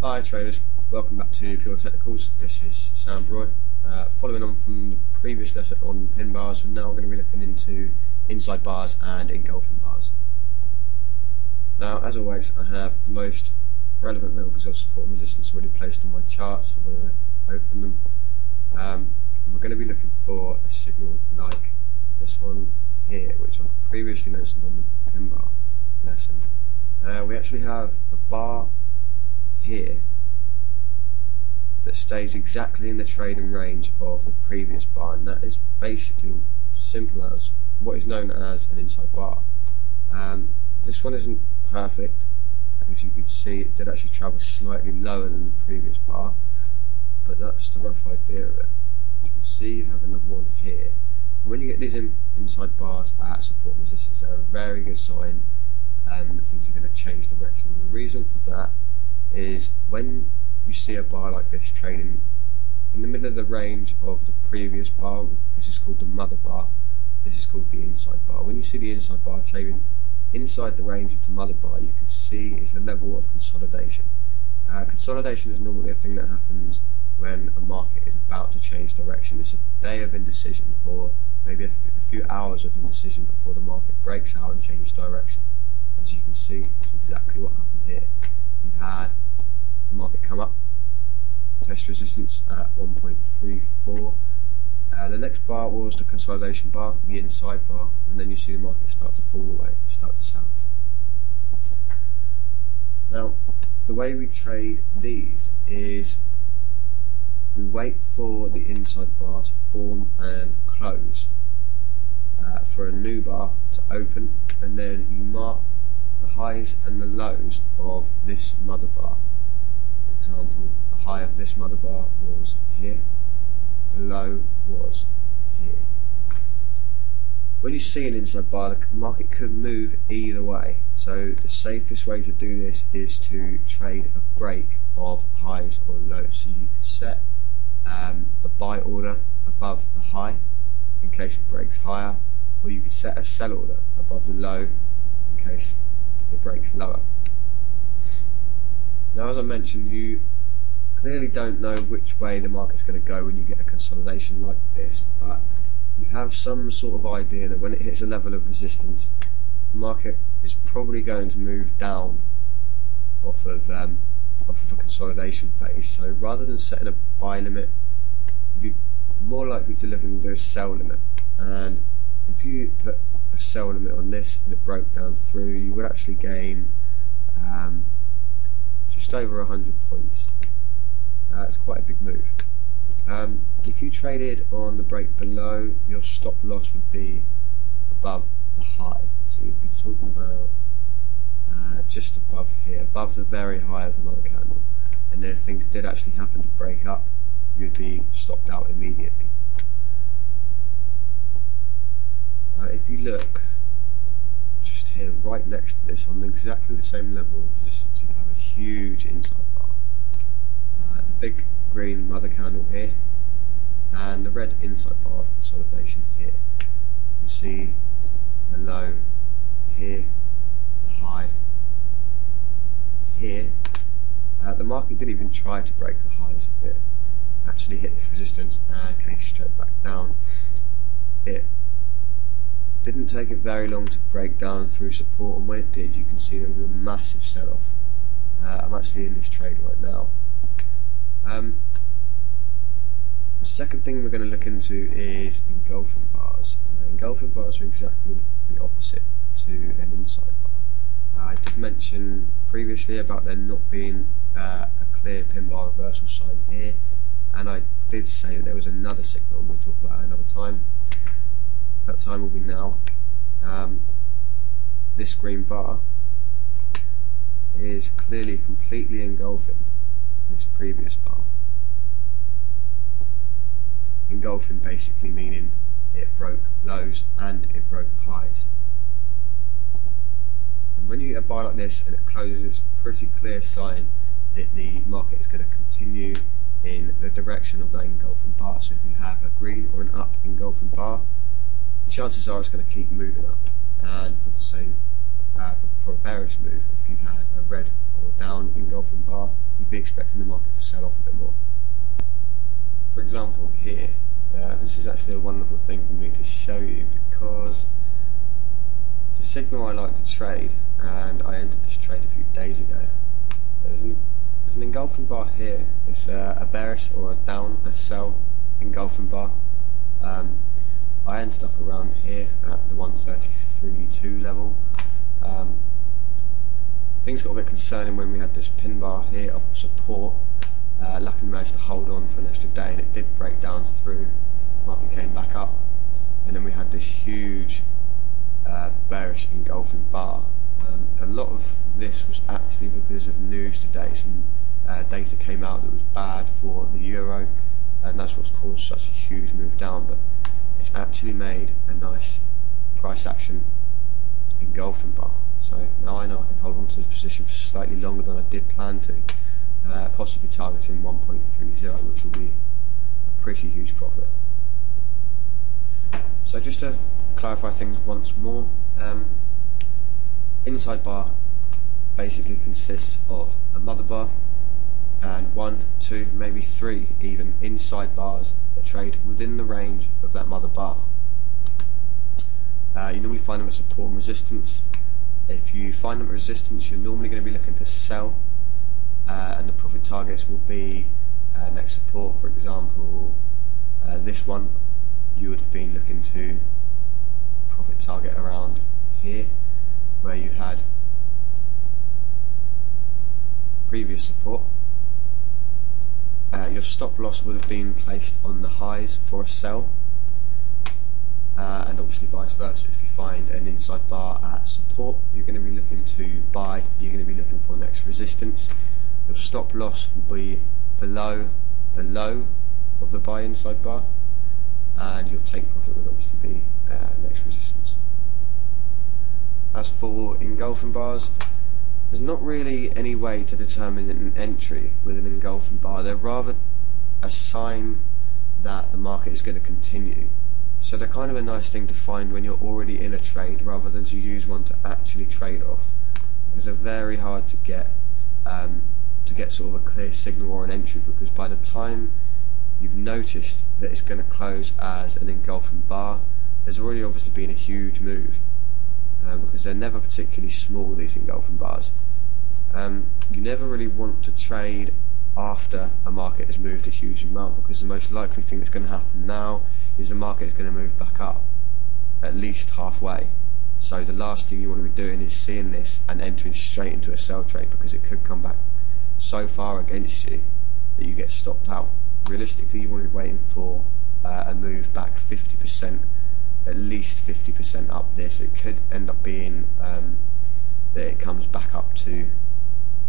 Hi traders, welcome back to Pure Technicals. This is Sam Broy. Following on from the previous lesson on pin bars, we're now going to be looking into inside bars and engulfing bars. Now, as always, I have the most relevant levels of support and resistance already placed on my charts when I open them. And we're going to be looking for a signal like this one here, which I previously mentioned on the pin bar lesson. We actually have a bar here that stays exactly in the trading range of the previous bar, and that is basically simple as what is known as an inside bar. This one isn't perfect because you can see it did actually travel slightly lower than the previous bar, but that's the rough idea of it. You can see you have another one here. When you get these inside bars at support and resistance, they're a very good sign that things are going to change direction. And the reason for that is when you see a bar like this trading in the middle of the range of the previous bar, this is called the mother bar, this is called the inside bar. When you see the inside bar trading inside the range of the mother bar, you can see it's a level of consolidation. Consolidation is normally a thing that happens when a market is about to change direction. It's a day of indecision, or maybe a few hours of indecision before the market breaks out and changes direction. As you can see, it's exactly what happened here. You had the market come up, test resistance at 1.34. The next bar was the consolidation bar, the inside bar, and then you see the market start to fall away, start to sell off. Now, the way we trade these is we wait for the inside bar to form and close for a new bar to open, and then you mark the highs and the lows of this mother bar. For example, the high of this mother bar was here, the low was here. When you see an inside bar, the market could move either way, so the safest way to do this is to trade a break of highs or lows. So you can set a buy order above the high in case it breaks higher, or you can set a sell order above the low in case it breaks lower. Now, as I mentioned, you clearly don't know which way the market's going to go when you get a consolidation like this, but you have some sort of idea that when it hits a level of resistance, the market is probably going to move down off of a consolidation phase. So rather than setting a buy limit, you'd be more likely to look into a sell limit. And if you put a sell limit on this and it broke down through, you would actually gain just over 100 points. It's quite a big move. If you traded on the break below, your stop loss would be above the high, so you'd be talking about just above here, above the very high of the mother candle, and then if things did actually happen to break up, you'd be stopped out immediately. If you look just here, right next to this, on exactly the same level of resistance, you have a huge inside bar. The big green mother candle here, and the red inside bar of consolidation here. You can see the low here, the high here. The market didn't even try to break the highs. It actually hit this resistance and came straight back down. It didn't take it very long to break down through support, and when it did, you can see there was a massive sell-off. I'm actually in this trade right now. The second thing we're going to look into is engulfing bars. Engulfing bars are exactly the opposite to an inside bar. I did mention previously about there not being a clear pin bar reversal sign here, and I did say that there was another signal. We'll talk about that another time. That time will be now. This green bar is clearly completely engulfing this previous bar. Engulfing basically meaning it broke lows and it broke highs. And when you get a bar like this and it closes, it's a pretty clear sign that the market is going to continue in the direction of that engulfing bar. So if you have a green or an up engulfing bar, the chances are it's going to keep moving up. And for the same, for a bearish move, if you had a red or down engulfing bar, you'd be expecting the market to sell off a bit more. For example here, this is actually a wonderful thing for me to show you because it's a signal I like to trade, and I entered this trade a few days ago. There's an engulfing bar here. It's a bearish or a down, a sell engulfing bar. I ended up around here at the 133.2 level. Things got a bit concerning when we had this pin bar here of support. Luckily managed to hold on for an extra day, and it did break down through. Market came back up, and then we had this huge bearish engulfing bar. A lot of this was actually because of news today. Some data came out that was bad for the euro, and that's what's caused such a huge move down. But it's actually made a nice price action engulfing bar. So now I know I can hold on to this position for slightly longer than I did plan to, possibly targeting 1.30, which will be a pretty huge profit. So just to clarify things once more, inside bar basically consists of a mother bar and 1, 2, maybe 3 even inside bars that trade within the range of that mother bar. You normally find them at support and resistance. If you find them at resistance, you're normally going to be looking to sell, and the profit targets will be next support. For example, this one, you would have been looking to profit target around here, where you had previous support. Your stop loss would have been placed on the highs for a sell, and obviously vice versa. If you find an inside bar at support, you're going to be looking to buy, you're going to be looking for next resistance. Your stop loss will be below the low of the buy inside bar, and your take profit would obviously be next resistance. As for engulfing bars, there's not really any way to determine an entry with an engulfing bar. They're rather a sign that the market is going to continue. So they're kind of a nice thing to find when you're already in a trade, rather than to use one to actually trade off, because they're very hard to get sort of a clear signal or an entry, because by the time you've noticed that it's going to close as an engulfing bar, there's already obviously been a huge move, because they're never particularly small, these engulfing bars. You never really want to trade after a market has moved a huge amount, because the most likely thing that's going to happen now is the market is going to move back up at least halfway. So the last thing you want to be doing is seeing this and entering straight into a sell trade, because it could come back so far against you that you get stopped out. Realistically, you want to be waiting for a move back 50%, at least 50% up this. It could end up being that it comes back up to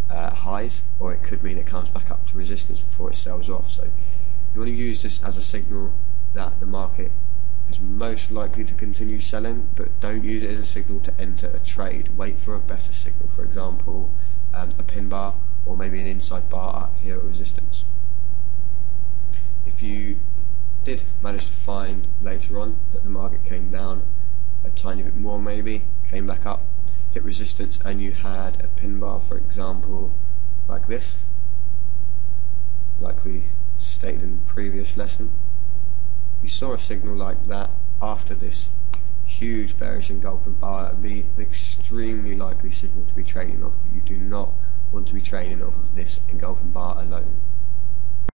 highs, or it could mean it comes back up to resistance before it sells off. So you want to use this as a signal that the market is most likely to continue selling, but don't use it as a signal to enter a trade. Wait for a better signal, for example a pin bar, or maybe an inside bar up here at resistance. If you did manage to find later on that the market came down a tiny bit more, maybe came back up, hit resistance, and you had a pin bar, for example like this, like we stated in the previous lesson, you saw a signal like that after this huge bearish engulfing bar, it would be an extremely likely signal to be trading off. But you do not want to be trading off of this engulfing bar alone.